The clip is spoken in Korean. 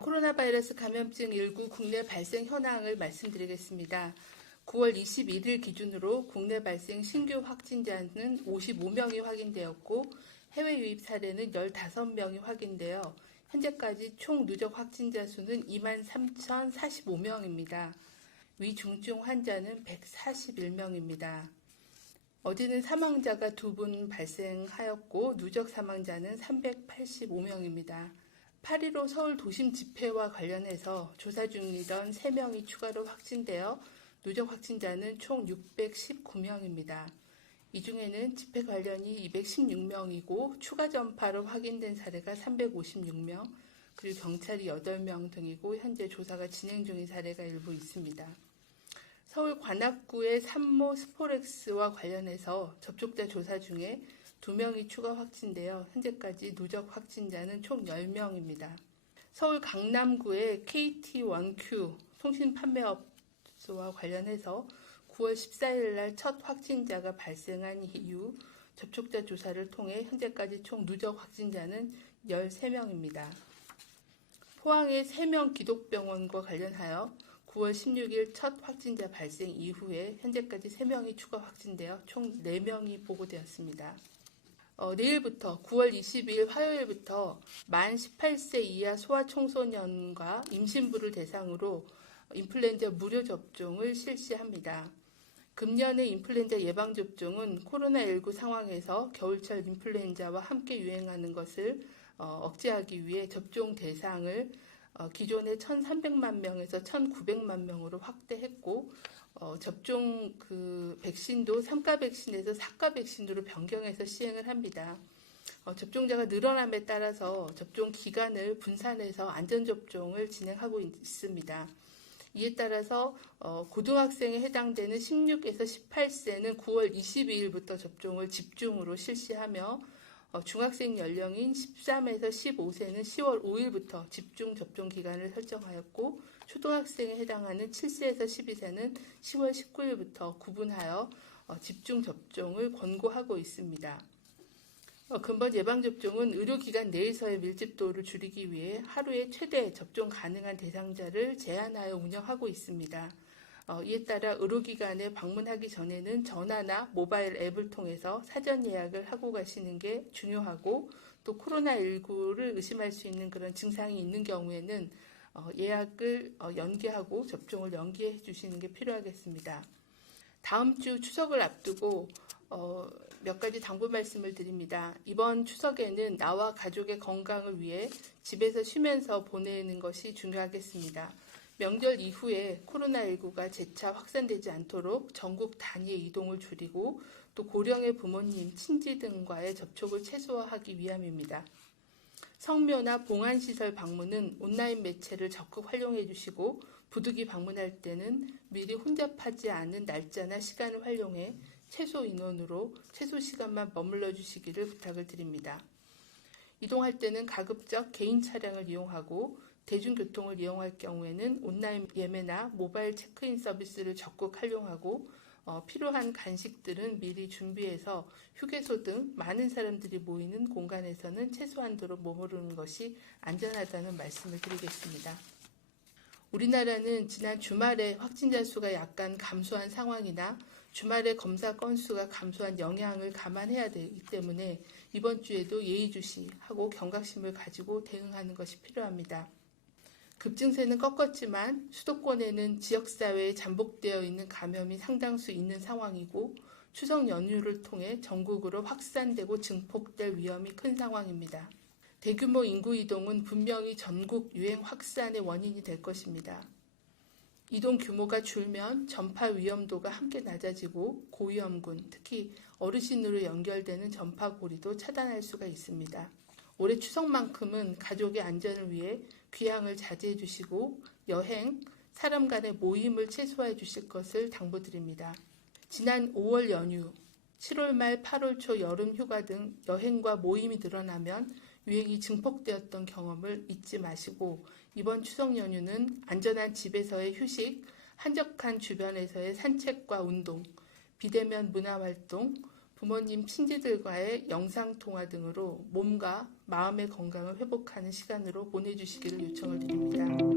코로나 바이러스 감염증 19 국내 발생 현황을 말씀드리겠습니다. 9월 21일 기준으로 국내 발생 신규 확진자는 55명이 확인되었고 해외 유입 사례는 15명이 확인되어 현재까지 총 누적 확진자 수는 23,045명입니다. 위중증 환자는 141명입니다. 어제는 사망자가 두 분 발생하였고 누적 사망자는 385명입니다. 8.15 서울 도심 집회와 관련해서 조사 중이던 3명이 추가로 확진되어 누적 확진자는 총 619명입니다. 이 중에는 집회 관련이 216명이고 추가 전파로 확인된 사례가 356명, 그리고 경찰이 8명 등이고 현재 조사가 진행 중인 사례가 일부 있습니다. 서울 관악구의 산모 스포렉스와 관련해서 접촉자 조사 중에 2명이 추가 확진되어 현재까지 누적 확진자는 총 10명입니다. 서울 강남구의 KT1Q 통신 판매업소와 관련해서 9월 14일 날 첫 확진자가 발생한 이후 접촉자 조사를 통해 현재까지 총 누적 확진자는 13명입니다. 포항의 3명 기독병원과 관련하여 9월 16일 첫 확진자 발생 이후에 현재까지 3명이 추가 확진되어 총 4명이 보고되었습니다. 어, 내일부터 9월 22일 화요일부터 만 18세 이하 소아청소년과 임신부를 대상으로 인플루엔자 무료 접종을 실시합니다. 금년의 인플루엔자 예방접종은 코로나19 상황에서 겨울철 인플루엔자와 함께 유행하는 것을 어, 억제하기 위해 접종 대상을 어, 기존의 1,300만 명에서 1,900만 명으로 확대했고 어, 접종 그 백신도 3가 백신에서 4가 백신으로 변경해서 시행을 합니다. 어, 접종자가 늘어남에 따라서 접종 기간을 분산해서 안전 접종을 진행하고 있습니다. 이에 따라서 어, 고등학생에 해당되는 16에서 18세는 9월 22일부터 접종을 집중으로 실시하며 어, 중학생 연령인 13에서 15세는 10월 5일부터 집중 접종 기간을 설정하였고 초등학생에 해당하는 7세에서 12세는 10월 19일부터 구분하여 어, 집중 접종을 권고하고 있습니다. 어, 근본 예방접종은 의료기관 내에서의 밀집도를 줄이기 위해 하루에 최대 접종 가능한 대상자를 제한하여 운영하고 있습니다. 어, 이에 따라 의료기관에 방문하기 전에는 전화나 모바일 앱을 통해서 사전 예약을 하고 가시는 게 중요하고 또 코로나19를 의심할 수 있는 그런 증상이 있는 경우에는 어, 예약을 어, 연기하고 접종을 연기해 주시는 게 필요하겠습니다. 다음 주 추석을 앞두고 어, 몇 가지 당부 말씀을 드립니다. 이번 추석에는 나와 가족의 건강을 위해 집에서 쉬면서 보내는 것이 중요하겠습니다. 명절 이후에 코로나19가 재차 확산되지 않도록 전국 단위 이동을 줄이고 또 고령의 부모님, 친지 등과의 접촉을 최소화하기 위함입니다. 성묘나 봉안시설 방문은 온라인 매체를 적극 활용해 주시고 부득이 방문할 때는 미리 혼잡하지 않은 날짜나 시간을 활용해 최소 인원으로 최소 시간만 머물러 주시기를 부탁을 드립니다. 이동할 때는 가급적 개인 차량을 이용하고 대중교통을 이용할 경우에는 온라인 예매나 모바일 체크인 서비스를 적극 활용하고 어, 필요한 간식들은 미리 준비해서 휴게소 등 많은 사람들이 모이는 공간에서는 최소한도로 머무르는 것이 안전하다는 말씀을 드리겠습니다. 우리나라는 지난 주말에 확진자 수가 약간 감소한 상황이나 주말에 검사 건수가 감소한 영향을 감안해야 되기 때문에 이번 주에도 예의주시하고 경각심을 가지고 대응하는 것이 필요합니다. 급증세는 꺾었지만 수도권에는 지역사회에 잠복되어 있는 감염이 상당수 있는 상황이고 추석 연휴를 통해 전국으로 확산되고 증폭될 위험이 큰 상황입니다. 대규모 인구 이동은 분명히 전국 유행 확산의 원인이 될 것입니다. 이동 규모가 줄면 전파 위험도가 함께 낮아지고 고위험군, 특히 어르신으로 연결되는 전파 고리도 차단할 수가 있습니다. 올해 추석만큼은 가족의 안전을 위해 귀향을 자제해 주시고 여행, 사람 간의 모임을 최소화해 주실 것을 당부드립니다. 지난 5월 연휴, 7월 말 8월 초 여름 휴가 등 여행과 모임이 늘어나면 유행이 증폭되었던 경험을 잊지 마시고 이번 추석 연휴는 안전한 집에서의 휴식, 한적한 주변에서의 산책과 운동, 비대면 문화활동, 부모님, 친지들과의 영상통화 등으로 몸과 마음의 건강을 회복하는 시간으로 보내주시기를 요청을 드립니다.